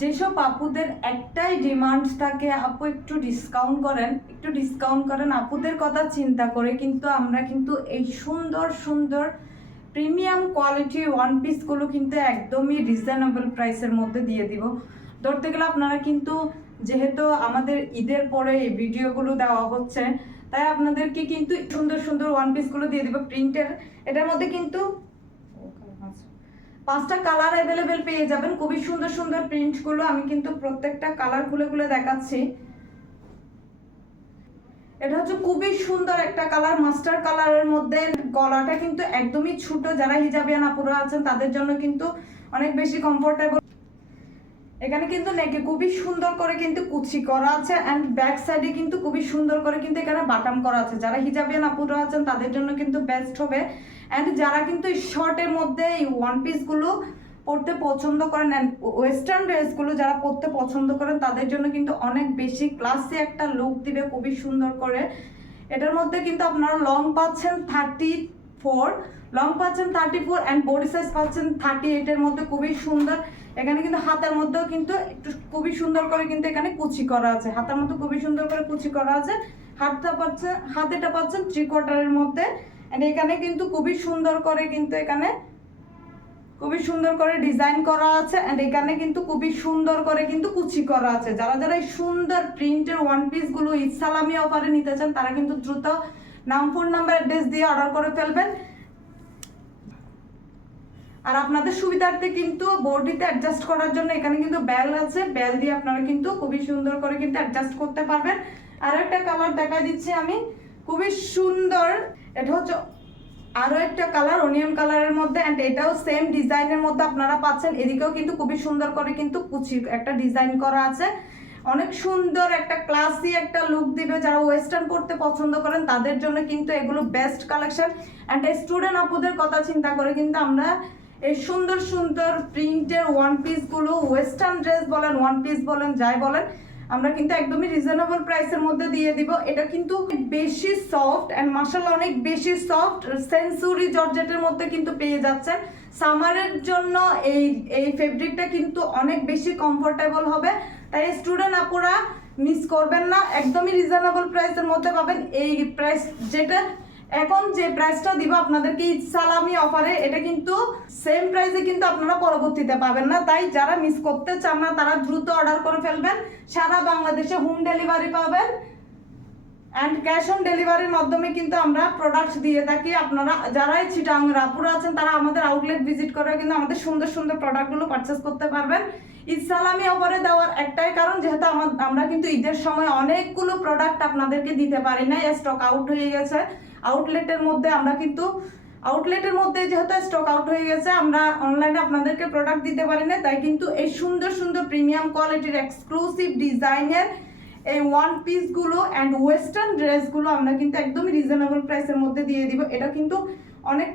যেসব আপুদের একটাই ডিমান্ড থাকে, আপু একটু ডিসকাউন্ট করেন, একটু ডিসকাউন্ট করেন, আপুদের কথা চিন্তা করে কিন্তু আমরা কিন্তু এই সুন্দর সুন্দর প্রিমিয়াম কোয়ালিটি ওয়ান পিসগুলো কিন্তু একদমই রিজনেবল প্রাইসের মধ্যে দিয়ে দিব। ধরতে গেলে আপনারা কিন্তু যেহেতু আমাদের ঈদের পরে এই ভিডিওগুলো দেওয়া হচ্ছে, তাই আপনাদেরকে কিন্তু সুন্দর সুন্দর ওয়ান পিসগুলো দিয়ে দিব প্রিন্টের এটার মধ্যে কিন্তু পাঁচটা কালার অ্যাভেলেবেল পেয়ে যাবেন। খুবই সুন্দর সুন্দর প্রিন্টগুলো আমি কিন্তু প্রত্যেকটা কালার খুলে খুলে দেখাচ্ছি। এটা হচ্ছে খুবই সুন্দর একটা কালার মাস্টার কালারের মধ্যে গলাটা কিন্তু একদমই ছোট। যারা হিজাবিয়ান আপুরা আছেন, তাদের জন্য কিন্তু অনেক বেশি কমফোর্টেবল এখানে কিন্তু নেকে খুবই সুন্দর করে কিন্তু কুচি করা আছে অ্যান্ড ব্যাক সাইডে কিন্তু খুবই সুন্দর করে কিন্তু এখানে বাটাম করা আছে। যারা হিজাবিয়ান আপুরা আছেন, তাদের জন্য কিন্তু বেস্ট হবে। অ্যান্ড যারা কিন্তু শর্টের মধ্যে এই ওয়ান পিসগুলো পড়তে পছন্দ করেন অ্যান্ড ওয়েস্টার্ন ড্রেসগুলো যারা পড়তে পছন্দ করেন, তাদের জন্য কিন্তু অনেক বেশি ক্লাসে একটা লুক দিবে খুবই সুন্দর করে। এটার মধ্যে কিন্তু আপনারা লং পাচ্ছেন থার্টি ফোর লং পাচ্ছেন thirty four and body size পাচ্ছেন থার্টি এইটের মধ্যে খুবই সুন্দর। এখানে কিন্তু হাতের মধ্যেও কিন্তু একটু খুবই সুন্দর করে কিন্তু এখানে কুচি করা আছে। হাতের মধ্যে খুবই সুন্দর করে কুচি করা আছে। হাতটা পাচ্ছেন হাতেটা পাচ্ছেন থ্রি কোয়ার্টারের মধ্যে। এখানে কিন্তু খুবই সুন্দর করে কিন্তু এখানে খুবই সুন্দর করে ডিজাইন করা আছে। অ্যান্ড এখানে কিন্তু খুবই সুন্দর করে কিন্তু কুচি করা আছে। যারা যারা এই সুন্দর প্রিন্টের ওয়ান পিসগুলো ঈদ সালামি অফারে নিতে চান, তারা কিন্তু দ্রুত নাম ফোন নাম্বার অ্যাড্রেস দিয়ে অর্ডার করে ফেলবেন। আর আপনাদের সুবিধার্থে কিন্তু বডিতে অ্যাডজাস্ট করার জন্য এখানে কিন্তু বেল আছে। বেল দিয়ে আপনারা কিন্তু খুবই সুন্দর করে কিন্তু অ্যাডজাস্ট করতে পারবেন। আর একটা কালার দেখা দিচ্ছি আমি। খুবই সুন্দর। এটা হচ্ছে আরও একটা কালার অনিয়ন কালারের মধ্যে অ্যান্ড এটাও সেম ডিজাইনের মধ্যে আপনারা পাচ্ছেন। এদিকেও কিন্তু খুবই সুন্দর করে কিন্তু কুচি একটা ডিজাইন করা আছে। অনেক সুন্দর একটা ক্লাসি একটা লুক দিবে। যারা ওয়েস্টার্ন পড়তে পছন্দ করেন, তাদের জন্য কিন্তু এগুলো বেস্ট কালেকশন অ্যান্ড স্টুডেন্ট আপুদের কথা চিন্তা করে কিন্তু আমরা এই সুন্দর সুন্দর প্রিন্টের ওয়ান পিসগুলো ওয়েস্টার্ন ড্রেস বলেন ওয়ান পিস বলেন, যাই বলেন, আমরা কিন্তু একদমই রিজনেবল প্রাইসের মধ্যে দিয়ে দিব। এটা কিন্তু বেশি সফট অ্যান্ড মার্শাল্লাহ অনেক বেশি সফট সেন্সুরি জর্জেটের মধ্যে কিন্তু পেয়ে যাচ্ছেন। সামারের জন্য এই এই ফেব্রিকটা কিন্তু অনেক বেশি কমফোর্টেবল হবে। তাই স্টুডেন্ট আপুরা মিস করবেন না, একদমই রিজনেবল প্রাইসের মধ্যে পাবেন। এই প্রাইস যেটা এখন যে প্রাইসটা দিব আপনাদেরকে সালামি অফারে এটা কিন্তু সেম প্রাইসে কিন্তু আপনারা পরবর্তীতে পাবেন না। তাই যারা মিস করতে চান না, তারা দ্রুত অর্ডার করে ফেলবেন। সারা বাংলাদেশে হোম ডেলিভারি পাবেন। অ্যান্ড ক্যাশ অন ডেলিভারির মাধ্যমে কিন্তু আমরা প্রোডাক্ট দিয়ে থাকি। আপনারা যারাই চিটাং রাপুরা আছেন, তারা আমাদের আউটলেট ভিজিট করে কিন্তু আমাদের সুন্দর সুন্দর প্রোডাক্টগুলো পারচেস করতে পারবেন। ঈদ সালামি অফারে দেওয়ার একটাই কারণ, যেহেতু আমরা কিন্তু ঈদের সময় অনেকগুলো প্রোডাক্ট আপনাদেরকে দিতে পারি না স্টক আউট হয়ে গেছে। আউটলেটের মধ্যে আমরা কিন্তু আউটলেটের মধ্যে যেহেতু স্টক আউট হয়ে গেছে, আমরা অনলাইনে আপনাদেরকে প্রোডাক্ট দিতে পারি না তাই কিন্তু এই সুন্দর সুন্দর প্রিমিয়াম কোয়ালিটির এক্সক্লুসিভ ডিজাইনের এই ওয়ান পিসগুলো অ্যান্ড ওয়েস্টার্ন ড্রেসগুলো আমরা কিন্তু একদমই রিজনেবল প্রাইসের মধ্যে দিয়ে দিব। এটা কিন্তু অনেক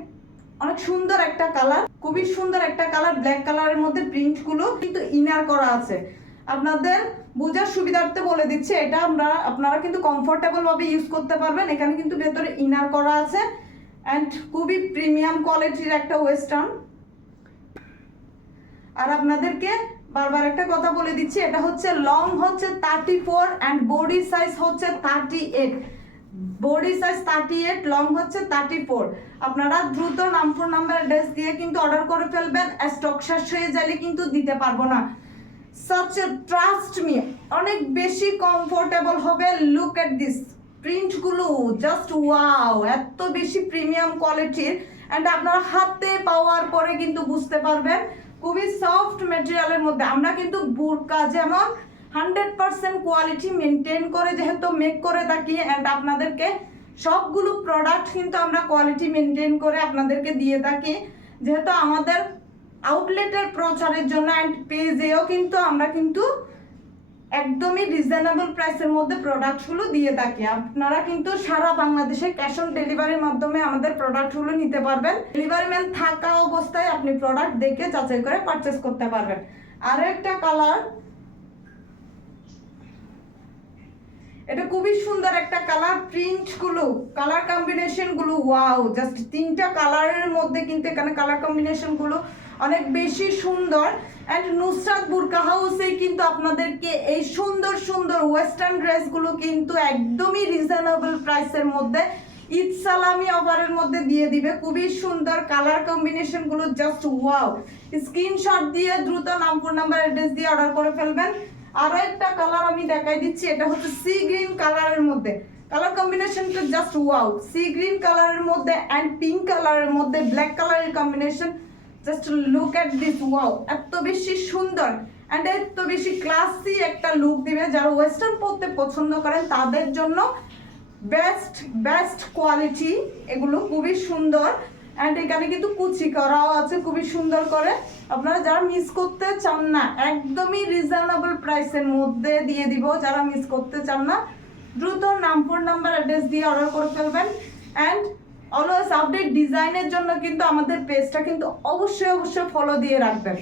অনেক সুন্দর একটা কালার খুবই সুন্দর একটা কালার ব্ল্যাক কালারের মধ্যে প্রিন্টগুলো কিন্তু ইনার করা আছে। আপনাদের বোঝার সুবিধার্থে বলে দিচ্ছে। এটা আমরা, আপনারা কিন্তু কমফোর্টেবল ভাবে ইউজ করতে পারবেন। এখানে কিন্তু ভেতরে ইনার করা আছে। অ্যান্ড খুবই প্রিমিয়াম কোয়ালিটির একটা ওয়েস্টার্ন আর আপনাদেরকে বারবার একটা কথা বলে দিচ্ছি, এটা হচ্ছে লং হচ্ছে thirty four and body size হচ্ছে thirty eight body size thirty eight long হচ্ছে থার্টি ফোর আপনারা দ্রুত নাম ফোন নাম্বার অ্যাড্রেস দিয়ে কিন্তু অর্ডার করে ফেলবেন। স্টক শেষ হয়ে গেলে কিন্তু দিতে পারব না। সাচ ট্রাস্ট মি অনেক বেশি কমফোর্টেবল হবে। লুক এট দিস প্রিন্টগুলো জাস্ট ওয়াও এত বেশি প্রিমিয়াম কোয়ালিটির অ্যান্ড আপনারা হাতে পাওয়ার পরে কিন্তু বুঝতে পারবেন, খুবই সফট মেটেরিয়ালের মধ্যে। আমরা কিন্তু বুরকা যেমন হান্ড্রেড পার্সেন্ট কোয়ালিটি মেনটেন করে যেহেতু মেক করে থাকি অ্যান্ড আপনাদেরকে সবগুলো প্রোডাক্ট কিন্তু আমরা কোয়ালিটি মেনটেন করে আপনাদেরকে দিয়ে থাকি। যেহেতু আমাদের আউটলেটের প্রচারের জন্য অ্যান্ড পেজেও কিন্তু আমরা কিন্তু একদমই রিজনেবল প্রাইসের মধ্যে প্রোডাক্টগুলো দিয়ে থাকি। আপনারা কিন্তু সারা বাংলাদেশে ক্যাশ অন ডেলিভারির মাধ্যমে আমাদের প্রোডাক্টগুলো নিতে পারবেন। ডেলিভারি ম্যান থাকা অবস্থায় আপনি প্রোডাক্ট দেখে যাচাই করে পারচেস করতে পারবেন। আরও একটা কালার এটা খুবই সুন্দর একটা কালার প্রিন্টগুলো কালার কম্বিনেশনগুলো ওয়াও জাস্ট তিনটা কালারের মধ্যে কিন্তু এখানে কালার কম্বিনেশনগুলো অনেক বেশি সুন্দর। অ্যান্ড নুসরাত বুরকা হাউসে কিন্তু আপনাদেরকে এই সুন্দর সুন্দর ওয়েস্টার্ন ড্রেসগুলো কিন্তু একদমই রিজনেবল প্রাইসের মধ্যে ঈদ সালামি অফারের মধ্যে দিয়ে দিবে। খুবই সুন্দর কালার কম্বিনেশনগুলো জাস্ট ওয়াও স্ক্রিনশট দিয়ে দ্রুত নাম ফোন নাম্বার অ্যাড্রেস দিয়ে অর্ডার করে ফেলবেন। আরও একটা কালার আমি দেখাই দিচ্ছি, এটা হচ্ছে সি গ্রিন কালারের মধ্যে। কালার কম্বিনেশনটা জাস্ট ওয়াও সি গ্রিন কালারের মধ্যে অ্যান্ড পিঙ্ক কালারের মধ্যে ব্ল্যাক কালারের combination just look at this wow এত বেশি সুন্দর অ্যান্ড এত বেশি ক্লাসি একটা লুক দিবে যারা ওয়েস্টার্ন পরতে পছন্দ করেন, তাদের জন্য বেস্ট বেস্ট কোয়ালিটি এগুলো খুবই সুন্দর অ্যান্ড এখানে কিন্তু কুচি করাও আছে, খুবই সুন্দর করে। আপনারা যারা মিস করতে চান না, একদমই রিজনেবল প্রাইসের মধ্যে দিয়ে দিব, যারা মিস করতে চান না, দ্রুত নাম ফোন নাম্বার অ্যাড্রেস দিয়ে অর্ডার করে ফেলবেন অ্যান্ড অলওয়েজ আপডেট ডিজাইনের জন্য কিন্তু আমাদের পেজটা কিন্তু অবশ্যই অবশ্যই ফলো দিয়ে রাখবেন।